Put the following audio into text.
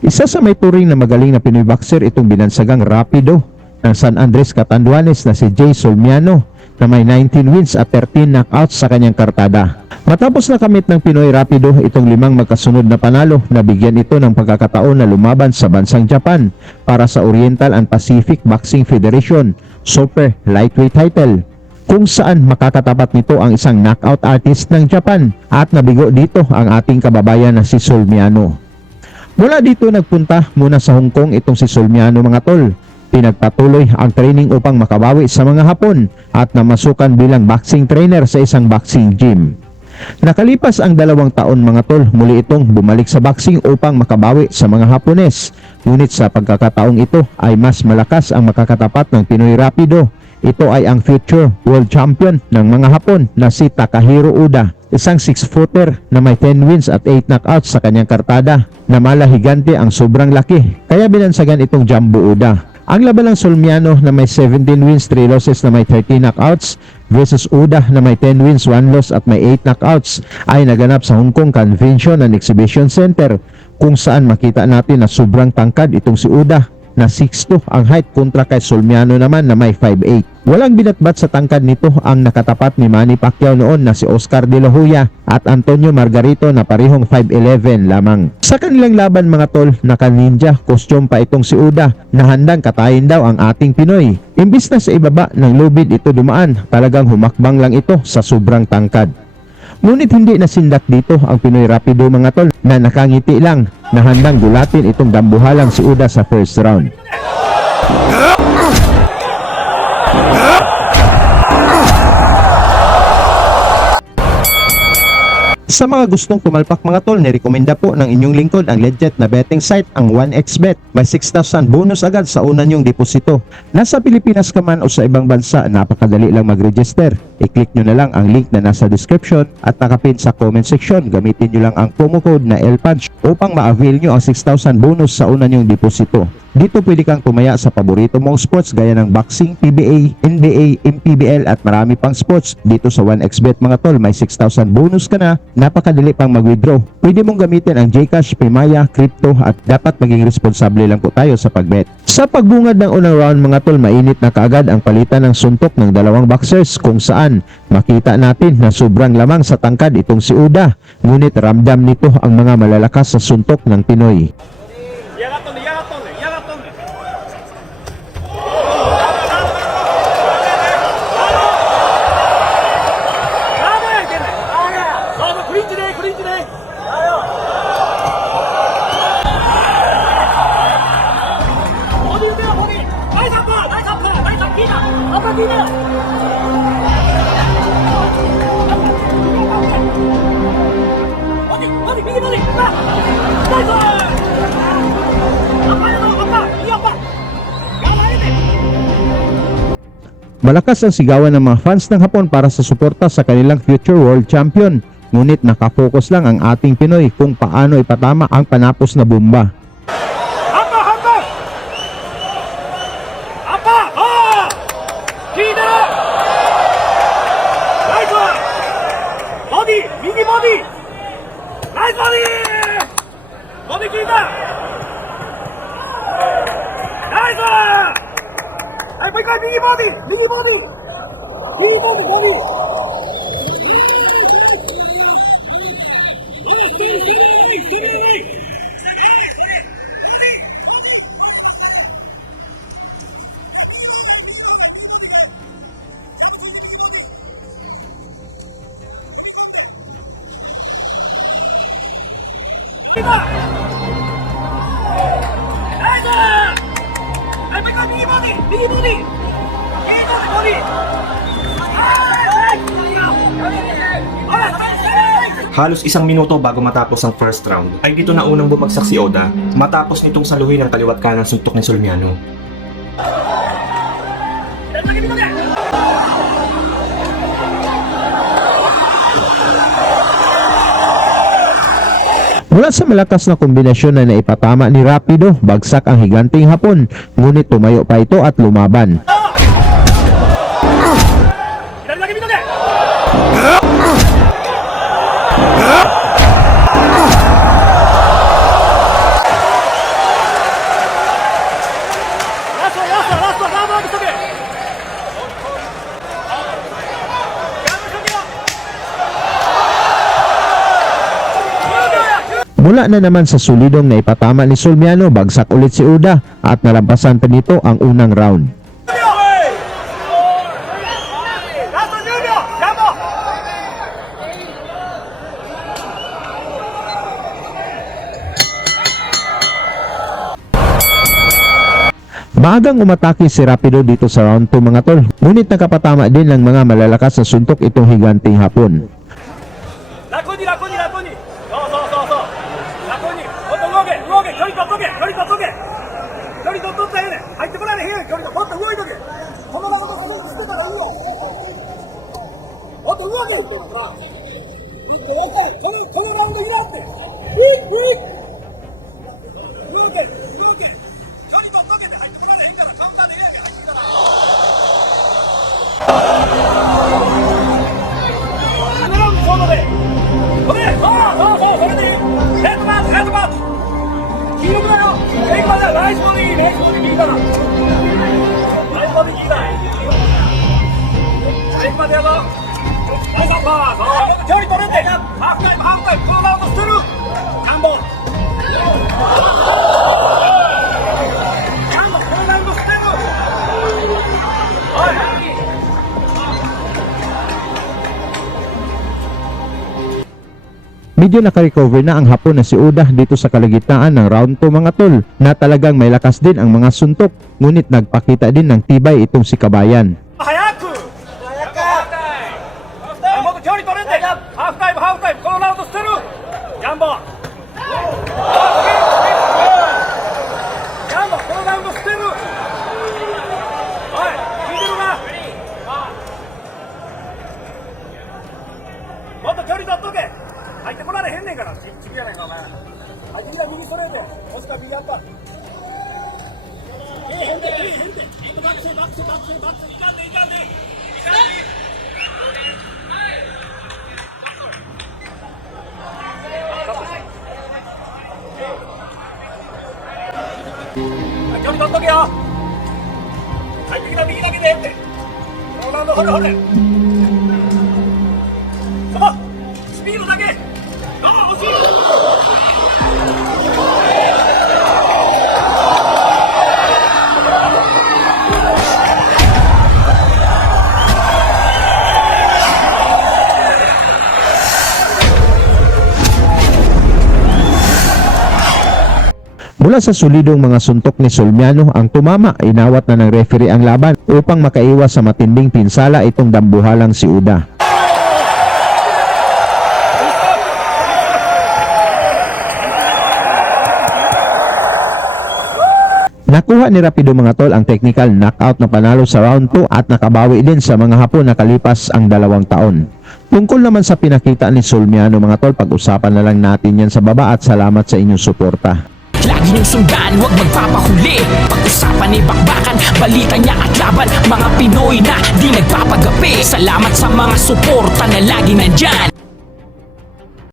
Isa sa may turing na magaling na Pinoy boxer itong binansagang Rapido ng San Andres Catanduanes na si Jay Solmiano na may 19 wins at 13 knockouts sa kanyang kartada. Matapos nakamit ng Pinoy Rapido itong 5 magkasunod na panalo, nabigyan ito ng pagkakataon na lumaban sa bansang Japan para sa Oriental and Pacific Boxing Federation Super Lightweight title, kung saan makakatapat nito ang isang knockout artist ng Japan at nabigo dito ang ating kababayan na si Solmiano. Mula dito nagpunta muna sa Hong Kong itong si Solmiano mga tol. Pinagpatuloy ang training upang makabawi sa mga Hapon at namasukan bilang boxing trainer sa isang boxing gym. Nakalipas ang 2 taon mga tol, muli itong bumalik sa boxing upang makabawi sa mga Hapones. Ngunit sa pagkakataong ito ay mas malakas ang makakatapat ng Pinoy Rapido. Ito ay ang future world champion ng mga Hapon na si Takahiro Uda, isang 6-footer na may 10 wins at 8 knockouts sa kanyang kartada na malahigante ang sobrang laki, kaya binansagan itong Jumbo Uda. Ang laban ng Solmiano na may 17 wins, 3 losses na may 13 knockouts versus Uda na may 10 wins, 1 loss at may 8 knockouts ay naganap sa Hong Kong Convention and Exhibition Center, kung saan makita natin na sobrang tangkad itong si Uda na 6'2" ang height kontra kay Solmiano naman na may 5'8". Walang binatbat sa tangkad nito ang nakatapat ni Manny Pacquiao noon na si Oscar De La Hoya at Antonio Margarito na parehong 5'11" lamang. Sa kanilang laban mga tol, naka-ninja costume pa itong si Uda na handang katayin daw ang ating Pinoy. Imbis na sa ibaba ng lubid ito dumaan, talagang humakbang lang ito sa sobrang tangkad. Ngunit hindi nasindak dito ang Pinoy Rapido mga tol na nakangiti lang na handang gulatin itong dambuhalang si Uda sa first round. Sa mga gustong pumalpak mga tol, nirekomenda po ng inyong lingkod ang legit na betting site, ang 1xBet. May 6,000 bonus agad sa una nyong deposito. Nasa Pilipinas ka man o sa ibang bansa, napakadali lang mag-register. I-click nyo na lang ang link na nasa description at nakapin sa comment section. Gamitin nyo lang ang promo code na LPUNCH upang ma-avail nyo ang 6,000 bonus sa una nyong deposito. Dito pwede kang tumaya sa paborito mong sports gaya ng boxing, PBA, NBA, MPBL at marami pang sports. Dito sa 1xBet mga tol, may 6,000 bonus ka na. Napakadali pang mag-withdraw. Pwede mong gamitin ang GCash, Paymaya, Crypto at dapat maging responsable lang po tayo sa pagbet. Sa pagbungad ng unang round mga tol, mainit na kaagad ang palitan ng suntok ng 2 boxers, kung saan makita natin na sobrang lamang sa tangkad itong si Uda. Ngunit ramdam nito ang mga malalakas sa suntok ng Pinoy. Malakas ang sigawan ng mga fans ng Hapon para sa suporta sa kanilang future world champion. Ngunit nakafocus lang ang ating Pinoy kung paano ipatama ang panapos na bomba. Halos 1 minuto bago matapos ang first round ay dito na unang bumagsak si Uda matapos nitong saluhin ang kaliwat kanang suntok ni Solmiano. Mula sa malakas na kombinasyon na naipatama ni Rapido, bagsak ang higanting Hapon, ngunit tumayo pa ito at lumaban. Mula na naman sa sulidong na ipatama ni Sulmiano, bagsak ulit si Uda at nalampasan pa nito ang unang round. Maagang umatake si Rapido dito sa round 2 mga tol, ngunit nakapatama din ng mga malalakas na suntok itong higanteng Hapon. 楽に楽に楽にそうそうそうそう楽にもっと動け動け距離取っとけ距離取っとけ距離取っとったらええねん入ってこられへんやん距離ともっと動いとけこのままのスイッチしてたらいいよもっと動けってほらいって分かるこのラウンドいらんって動け動け距離取っとけって入ってこられへんからカウンターでええやんけ入ってきたら7ラウンドちょうどでこれそうそうそうそれでいいヘッドマークヘッドマーク黄色くだよエイマーだナイスボディナイスボディ聞いたなナイスボディ聞いたエイマーでやぞナイスアッパーそう距離取れてハーフタイムハーフタイムクールダウンしてるカンボカンボクールダウンしてるおいMedyo nakarecover na ang Hapon na si Uda dito sa kalagitnaan ng round 2 mga tol, na talagang may lakas din ang mga suntok, ngunit nagpakita din ng tibay itong si Kabayan. 早くもっと距離取れんでハーフタイムハーフタイムこのラウンド捨てるジャンボジャンボこのラウンド捨てるおい聞いてるなもっと距離取っとけ入ってこられへんねんから次やないかお前入ってきた右ストレートもしくは右アッパーへんでバックせバックせバックせバックせいかんでいかんでいかんで距離取っとけよ入ってきた右だけでええってこのラウンドほれほれそうスピードだけああ惜しいMula sa solidong mga suntok ni Sulmiano ang tumama, inawat na ng referee ang laban upang makaiwas sa matinding pinsala itong dambuhalang si Uda. Nakuha ni Rapido mga tol ang technical knockout na panalo sa round 2 at nakabawi din sa mga Hapon na kalipas ang 2 taon. Tungkol naman sa pinakita ni Sulmiano mga tol, pag-usapan na lang natin yan sa baba at salamat sa inyong suporta. Lagi niyong sundan, huwag magpapahuli. Pag-usapan ni bakbakan, balita niya at laban. Mga Pinoy na di nagpapagapi. Salamat sa mga suporta na lagi nandyan.